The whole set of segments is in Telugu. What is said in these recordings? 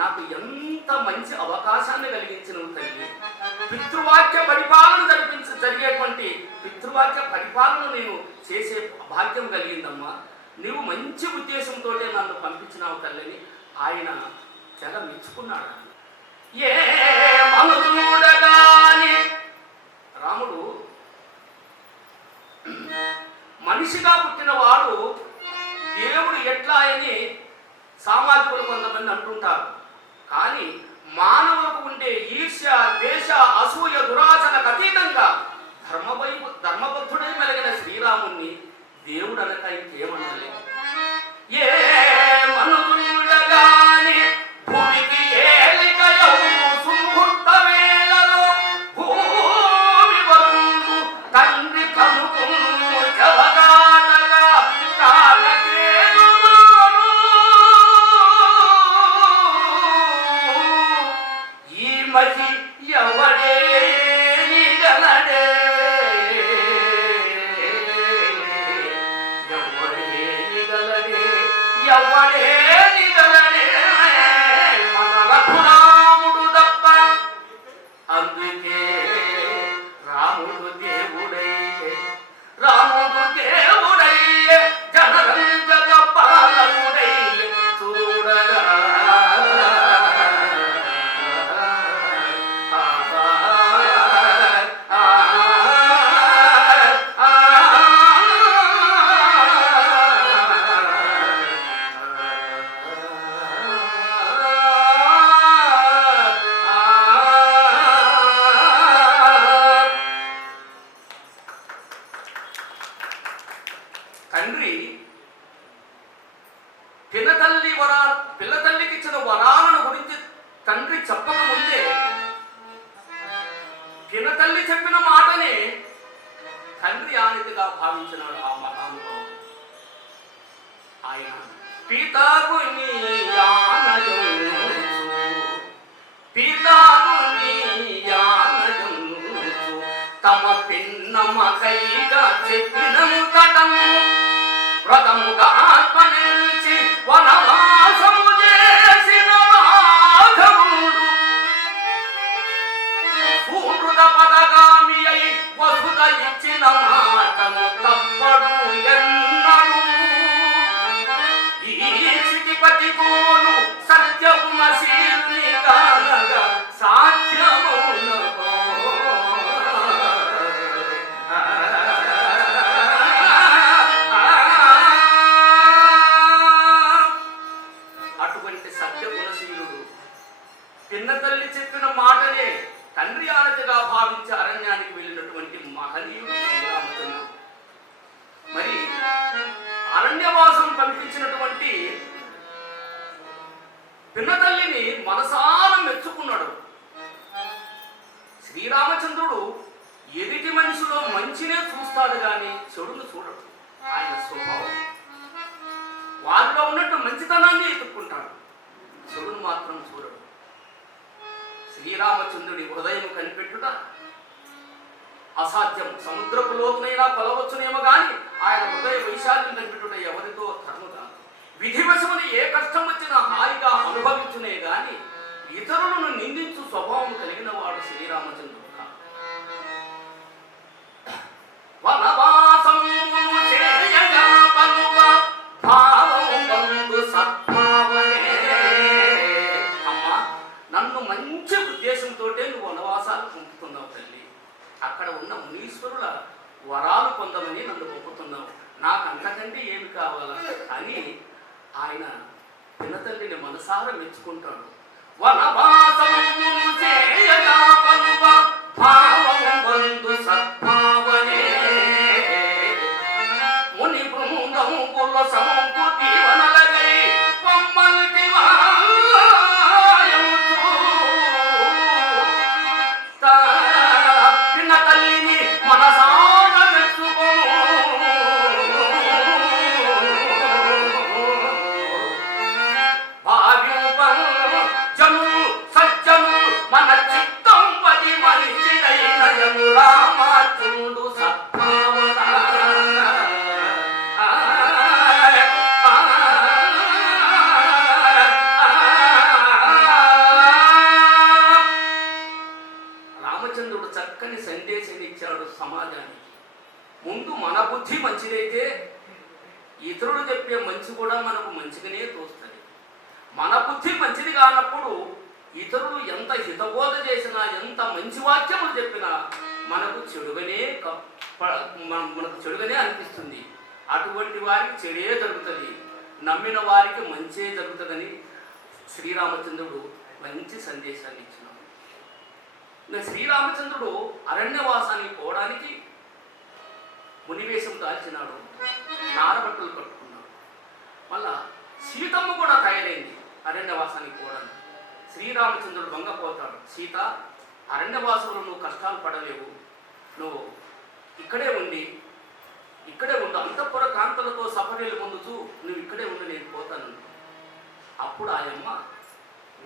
నాకు ఎంత మంచి అవకాశాన్ని కలిగించినవు తల్లి. పితృవాక్య పరిపాలన జరిగేటువంటి పితృవాక్య పరిపాలన నేను చేసే భాగ్యం కలిగిందమ్మా. నీవు మంచి ఉద్దేశంతో నన్ను పంపించినావు తల్లిని ఆయన చాలా మెచ్చుకున్నాడు. ఏ మనుడగాని రాముడు మనిషిగా పుట్టిన వాడు దేవుడు ఎట్లా అని సామాజికులు కొంతమంది అంటుంటారు. కానీ మానవులకు ఉండే ఈర్ష్య, ద్వేష, అసూయ, దురాశలకు అతీతంగా ధర్మబద్ధుడై మెలిగిన శ్రీరాముణ్ణి దేవుడు అనక ఇంకేమన్నలే. ఏ మనుడుగాని భూమికి ఏలికయవు సుముహూర్త వేళలో భూమి వరుడు తండ్రి కనుకు జవగాటగా కాలకేలువాడు. ఈ మసి ఎవడే నిగలడే ఎవడే నిగలడే మన రఘురాముడు తప్ప. అందుకే రాముడు దేవుడయ్యే, రాముడు దేవుడయ్యే, జనరంజక పాలకుడయ్యే చూడగా. తండ్రి పిల్లతల్లికి ఇచ్చిన వరాలను గురించి తండ్రి చెప్పకముందే పినతల్లి చెప్పిన మాటనే తండ్రి ఆనతిగా భావించినాడు ఆ మహానుభావుడు. ఆయన పితకు తమ పిన్నమకైగా చెప్పినంతటము వ్రతముగా ఆత్మనించి వనవాసము చేసిన రాఘవుడు సూకృత పదగామి అయి వసుధ ఇచ్చిన మాటను తప్పడు ఎన్నడు. ఈ క్షితిపతి కోను సత్యమున శీర్ణి కానగా సాధ్యమునకో. పిన్నతల్లి చెప్పిన మాటనే తండ్రి ఆనతిగా భావించి అరణ్యానికి వెళ్ళినటువంటి మహనీయుడు శ్రీరామచంద్రుడు. మరి అరణ్యవాసం పంపించినటువంటి పిన్నతల్లిని మనసారా మెచ్చుకున్నాడు. శ్రీరామచంద్రుడు ఎదుటి మనిషిలో మంచినే చూస్తాడు కానీ చెడును చూడడు. ఆయన స్వభావం వారిలో ఉన్నట్టు మంచితనాన్ని ఎత్తుక్కుంటాడు, చెడును మాత్రం చూడడు. శ్రీరామచంద్రుడి హృదయం కనిపెట్టుట అసాధ్యం. సముద్రపు లోతునైనా కొలవచ్చునేమో గాని ఆయన హృదయ వైశాల్యం కనిపెట్టుట ఎవరితో ధర్మ కాదు. విధివశముని ఏ కష్టం వచ్చినా హాయిగా అనుభవించునే గాని ఇతరులను నిందించు స్వభావం కలిగిన వాడు శ్రీరామచంద్రుడు కాదు. నన్ను మంచి ఉద్దేశంతో నువ్వు వనవాసాలు పంపుతున్నావు తల్లి. అక్కడ ఉన్న మునీశ్వరుల వరాలు పొందమని నన్ను పంపుతున్నావు. నాకు అంతకంటే ఏమి కావాలా అని ఆయన పినతల్లిని మనసారా మెచ్చుకుంటాడు. ముని బృందముల సంపుటి వనలగై పొమ్మల్టి పినతల్లిని మనసారా మెచ్చుకోను. జనులు సజ్జనులు మన చిత్తం కానప్పుడు ఇతరులు ఎంత హితబోధ చేసినా, ఎంత మంచి వాక్యములు చెప్పినా మనకు చెడుగానే అనిపిస్తుంది. అటువంటి వారికి చెడే జరుగుతుంది, నమ్మిన వారికి మంచే జరుగుతుందని శ్రీరామచంద్రుడు మంచి సందేశాన్ని ఇచ్చినాడు. శ్రీరామచంద్రుడు అరణ్యవాసానికి పోవడానికి మునివేశం దాల్చినాడు, నారబట్టలు కట్టుకున్నాడు. మళ్ళా సీతమ్మ కూడా తయారైంది అరణ్యవాసానికి పోవడానికి. శ్రీరామచంద్రుడు భంగపోతాడు, సీత అరణ్యవాసంలో నువ్వు కష్టాలు పడలేవు, నువ్వు ఇక్కడే ఉండు, అంతఃపుర కాంతలతో సఫరీలు పొందుతూ నువ్వు ఇక్కడే ఉండి నేను పోతాను. అప్పుడు ఆయమ్మ,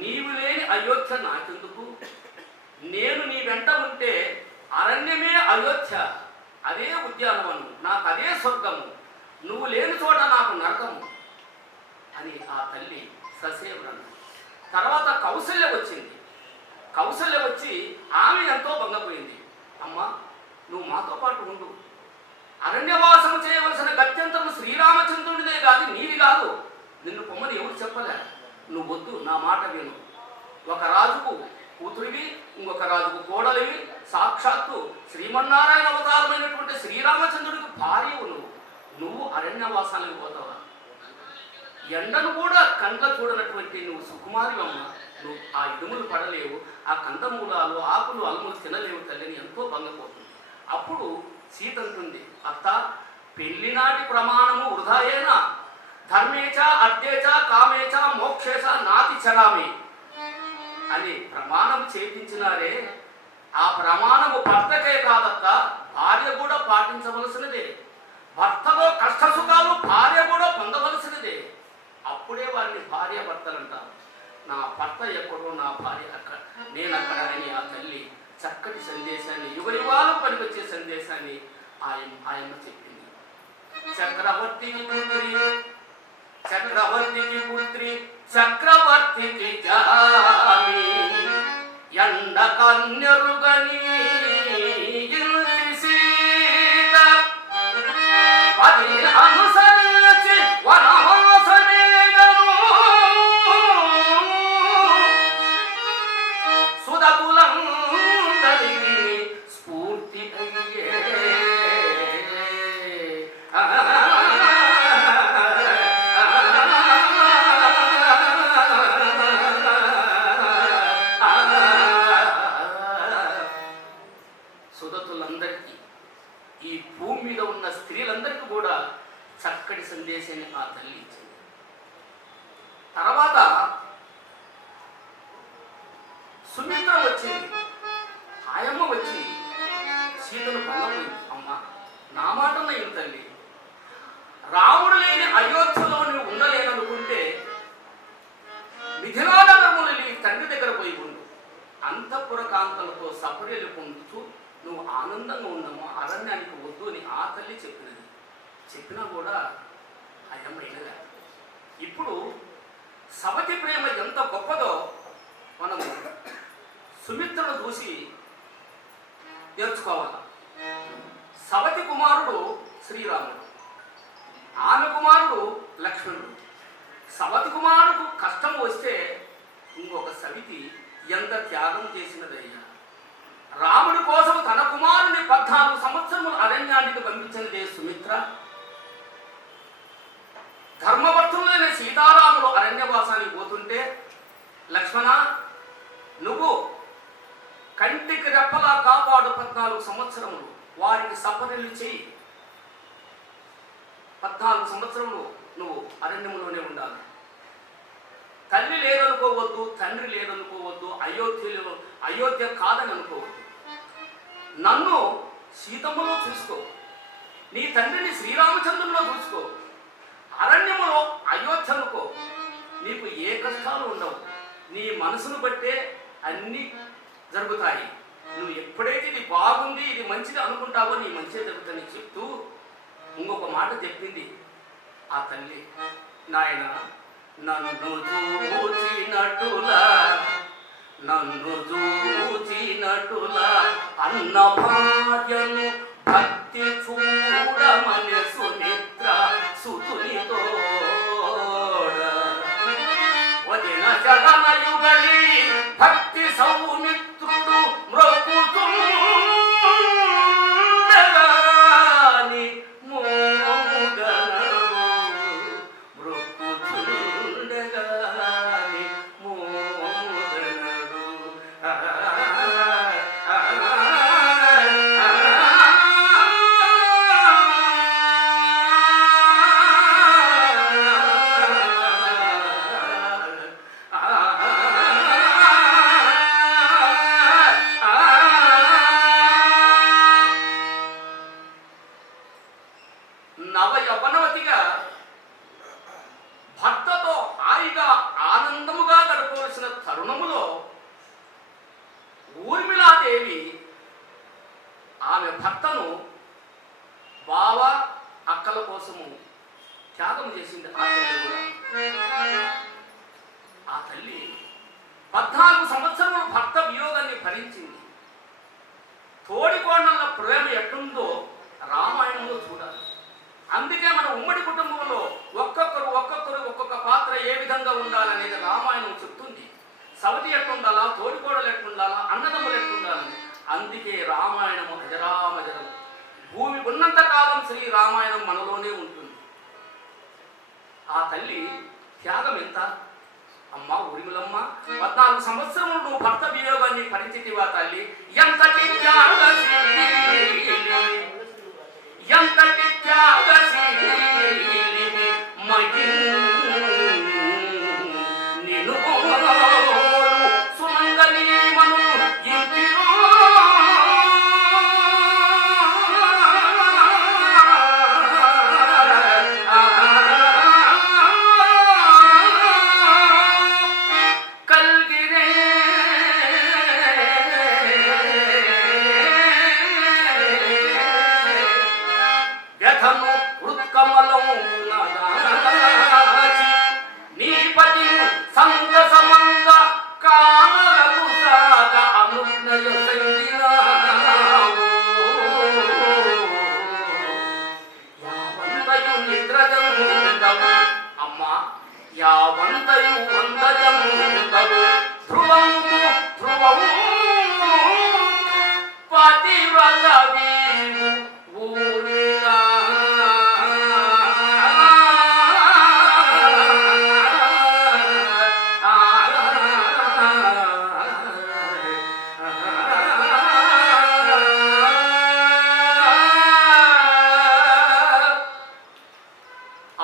నీవు లేని అయోధ్య నాకెందుకు, నేను నీ వెంట ఉంటే అరణ్యమే అయోధ్య, అదే ఉద్యానవనం, నాకు అదే స్వర్గము, నువ్వు లేని చోట నాకు నరకము అని ఆ తల్లి ససేవరను. తర్వాత కౌసల్య వచ్చింది. కౌసల్య వచ్చి ఆమె ఎంతో భంగపోయింది. అమ్మ, నువ్వు మాతో పాటు ఉండు, అరణ్యవాసం చేయవలసిన గత్యంతరం శ్రీరామచంద్రుడిదే కాదు, నీది కాదు, నిన్ను పొమ్మని ఎవరు చెప్పలే, నువ్వు వద్దు, నా మాట విను. ఒక రాజుకు కూతురివి, ఇంకొక రాజుకు కోడలివి, సాక్షాత్తు శ్రీమన్నారాయణ అవతారమైనటువంటి శ్రీరామచంద్రుడికి భార్యవు నువ్వు అరణ్యవాసానికి పోతావా? ఎండను కూడా కండ్ల చూడనటువంటి నువ్వు సుకుమారివమ్మ, నువ్వు ఆ ఇడుములు పడలేవు, ఆ కందమూలాలు ఆకులు అలుములు తినలేవు తల్లిని ఎంతో భంగపోతుంది. అప్పుడు సీత అంటుంది, అత్త, పెళ్లినాటి ప్రమాణము వృధాయేనా, ధర్మేచ అర్ధేచ కామేచ మోక్షేచ నాతి చరామి అని ప్రమాణం చేయించినారే, ఆ ప్రమాణము భర్తకే కాదత్త, భార్య కూడా పాటించవలసినదే. భర్తలో కష్ట సుఖాలు భార్య కూడా పొందవలసినదే. అప్పుడే వారిని భార్య భర్తలు అంటారు. నా భర్త ఎక్కడో, నా భార్య అక్కడ, నేను అక్కడ అని ఆ తల్లి చక్కటి సందేశాన్ని, యుగయుగాలకు పనికొచ్చే సందేశాన్ని ఆయమ్మ చెప్పింది. చక్రవర్తికి పుత్రి చక్రవర్తికి జామి, ఎండ కన్యరుగని సీత అది అనుసరించి వనవాసమేగను, సుధకులందరికీ స్ఫూర్తి అయ్యే. సుధతులందరికీ, ఈ భూమి మీద ఉన్న స్త్రీలందరికీ కూడా చక్కటి సందేశాన్ని ఆ తల్లి ఇచ్చింది. తర్వాత సుమిత్ర వచ్చింది. ఆయమ్మ వచ్చి సీతను పొందపోయింది. అమ్మ, నా మాటన్న ఇను తల్లి, రాముడు లేని అయోధ్యలో నువ్వు ఉండలేననుకుంటే మిథిలానగరములు నీ తండ్రి దగ్గర పోయి ఉండు, అంతఃపుర కాంతలతో సపర్యలు పొందుతూ నువ్వు ఆనందంగా ఉండము, అరణ్యానికి వద్దు అని ఆ తల్లి చెప్పినది. చెప్పినా కూడా ఆయమ్మ వినలే. ఇప్పుడు సవతి ప్రేమ ఎంత గొప్పదో మనము సుమిత్రను చూసి నేర్చుకోవాలి. సవతి కుమారుడు శ్రీరాముడు, ఆమె కుమారుడు లక్ష్మణుడు. సవతి కుమారుడు కష్టం వస్తే ఇంకొక సవితి ఎంత త్యాగం చేసినదయ్యా. రాముడి కోసం తన కుమారుని 14 సంవత్సరములు అరణ్యానికి పంపించినదే సుమిత్ర. ధర్మవర్తులైన సీతారాములు అరణ్యవాసానికి పోతుంటే, లక్ష్మణ, నువ్వు కంటికి రెప్పలా కాపాడు, 14 సంవత్సరములు వారికి సపర్యలు చేయి, 14 సంవత్సరములు నువ్వు అరణ్యములోనే ఉండాలి. తల్లి లేదనుకోవద్దు, తండ్రి లేదనుకోవద్దు, అయోధ్య కాదని అనుకోవద్దు. నన్ను సీతమ్మలో చూసుకో, నీ తండ్రిని శ్రీరామచంద్రుల్లో చూసుకో, అరణ్యములో అయోధ్య అనుకో, నీకు ఏ కష్టాలు ఉండవు, నీ మనసును బట్టే అన్నీ జరుగుతాయి. నువ్వు ఎప్పుడైతే ఇది బాగుంది, ఇది మంచిది అనుకుంటావో నీ మంచిగా జరుగుతుందని చెప్తూ ఇంకొక మాట చెప్పింది ఆ తల్లి. నాయన, నన్ను చూచినట్టులా అన్న భార్యను భక్తి చూడమని సుమిత్ర సుతునితో వదిన దశరథయుగళి భక్తి సౌమిత్రుడు మ్రొక్కుతుండగాని మోముగనడు మ్రొక్కుతుండగాని మోముగనడు నవయవనవతిగా భర్తతో హాయిగా ఆనందముగా గడపవలసిన తరుణములో ఊర్మిళాదేవి ఆమె భర్తను బావ అక్కల కోసము త్యాగం చేసింది. ఆ తల్లి కూడా ఆ తల్లి 14 సంవత్సరములు భర్త వియోగాన్ని భరించింది. తోడికోడళ్ళ ప్రేమ ఎట్టుందో రామాయణంలో చూడాలి. అందుకే మన ఉమ్మడి కుటుంబంలో ఒక్కొక్కరు ఒక్కొక్క పాత్ర ఏ విధంగా ఉండాలనేది రామాయణం చెప్తుంది. సవతి ఎట్టుండాలా, తోడికోడలు ఎట్టుండాలా, అన్నదమ్ములు ఎట్టుండాలని. అందుకే రామాయణము అజరామజరం. భూమి ఉన్నంత కాలం శ్రీ రామాయణం మనలోనే ఉంటుంది. ఆ తల్లి త్యాగం ఎంత! అమ్మ ఊరిములమ్మ, 14 సంవత్సరములు నువ్వు భర్త వియోగాన్ని పరిచితివా తల్లి. ఎంతటి త్యాగశీలివి నిన్ను సుమంగళీమను ఇంటిలో యావంతయు వందజంతవు ధ్రువము ధ్రువము పతివ్రత ఊరినా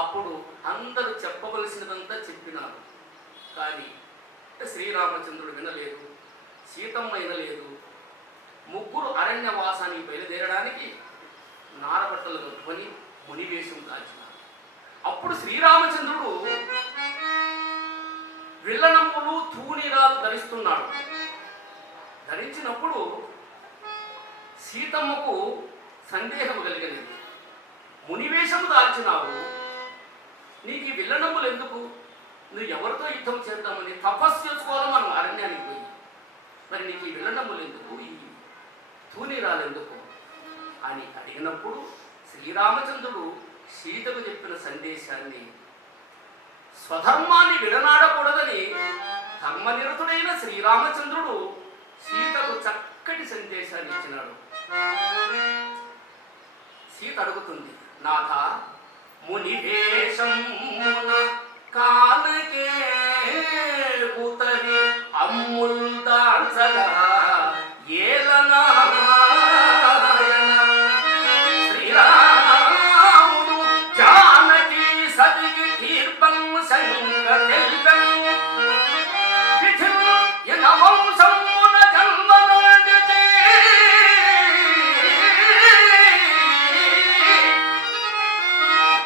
అప్పుడు అందరూ చెప్పవలసినదంతా చెప్పినారు. కానీ శ్రీరామచంద్రుడు వినలేదు, సీతమ్మ వినలేదు. ముగ్గురు అరణ్యవాసానికి బయలుదేరడానికి నారబట్టలు కట్టుకొని మునివేషం దాచినారు. అప్పుడు శ్రీరామచంద్రుడు విల్లనమ్ములు తూణీరాలు ధరిస్తున్నాడు. ధరించినప్పుడు సీతమ్మకు సందేహం కలిగినది. మునివేషము దాల్చినావు, నీకు ఈ విల్లనమ్ములు ఎందుకు? నువ్వు ఎవరితో యుద్ధం చేద్దామని తపస్సు చేసుకోవాలి మనం అరణ్యానికి పోయి. మరి నీకు ఈ విల్లనమ్ములు ఎందుకు, ఈ తూణీరాలు ఎందుకు అని అడిగినప్పుడు శ్రీరామచంద్రుడు సీతకు చెప్పిన సందేశాన్ని, స్వధర్మాన్ని విడనాడకూడదని ధర్మనిరతుడైన శ్రీరామచంద్రుడు సీతకు చక్కటి సందేశాన్ని ఇచ్చినాడు. సీత అడుగుతుంది, నాథ మునివేషమున కానకే ఉతరి అమ్ముల్ దాల్సగా ఏలనా శ్రీరాముడు జానకి సతికి తీర్పం సంగ తెల్పం విధిం ఎన వంశమున జన్మనోదితే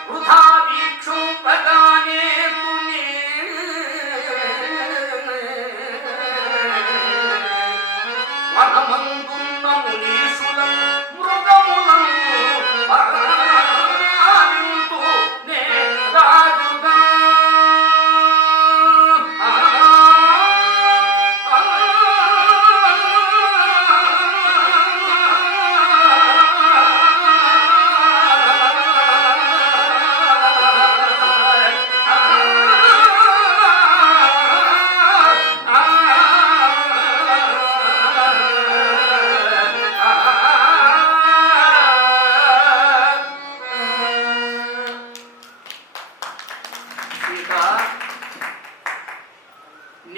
వృథా వీక్షుంపగానే తునే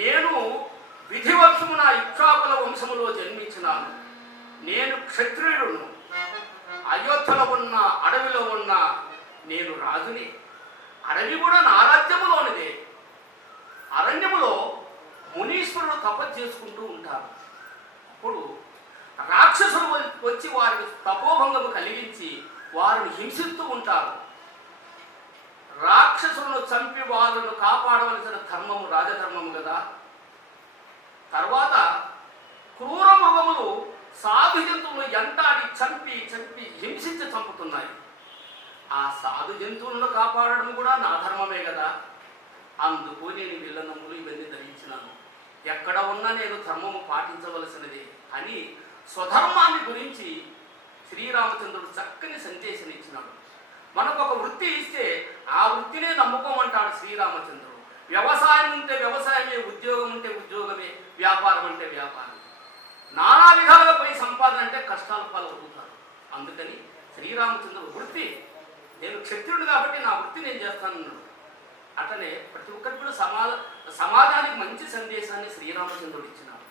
నేను విధివక్షమున ఇక్ష్వాకుల వంశములో జన్మించినాను. నేను క్షత్రియుడును. అయోధ్యలో ఉన్న అడవిలో ఉన్న నేను రాజుని. అడవి కూడా నా రాజ్యములోనిదే. అరణ్యములో మునీశ్వరుడు తపస్సు చేసుకుంటూ ఉంటారు. అప్పుడు రాక్షసులు వచ్చి వారికి తపోభంగము కలిగించి వారిని హింసిస్తూ ఉంటారు. రాక్షసులను చంపి వాళ్ళను కాపాడవలసిన ధర్మము రాజధర్మము కదా. తర్వాత క్రూర మృగములు సాధు జంతువులను ఎంటాడి చంపి చంపి హింసించి చంపుతున్నాయి. ఆ సాధు జంతువులను కాపాడడం కూడా నా ధర్మమే కదా. అందుకు నేను విల్లనమ్ములు ఇవన్నీ ధరించినాను. ఎక్కడ ఉన్నా నేను ధర్మము పాటించవలసినది అని స్వధర్మాన్ని గురించి శ్రీరామచంద్రుడు చక్కని సందేశం ఇచ్చినాడు. మనకు ఒక వృత్తి ఇస్తే ఆ వృత్తినే నమ్ముకోమంటాడు శ్రీరామచంద్రుడు. వ్యవసాయం ఉంటే వ్యవసాయమే, ఉద్యోగం ఉంటే ఉద్యోగమే, వ్యాపారం అంటే వ్యాపారం. నానా విధాలుగా పోయి సంపాదన అంటే కష్టాల పాలవుతారు. అందుకని శ్రీరామచంద్రుడు వృత్తి, నేను క్షత్రియుడు కాబట్టి నా వృత్తి నేను చేస్తానన్నాడు. అట్లనే ప్రతి ఒక్కరికి కూడా సమాజానికి మంచి సందేశాన్ని శ్రీరామచంద్రుడు ఇచ్చినాడు.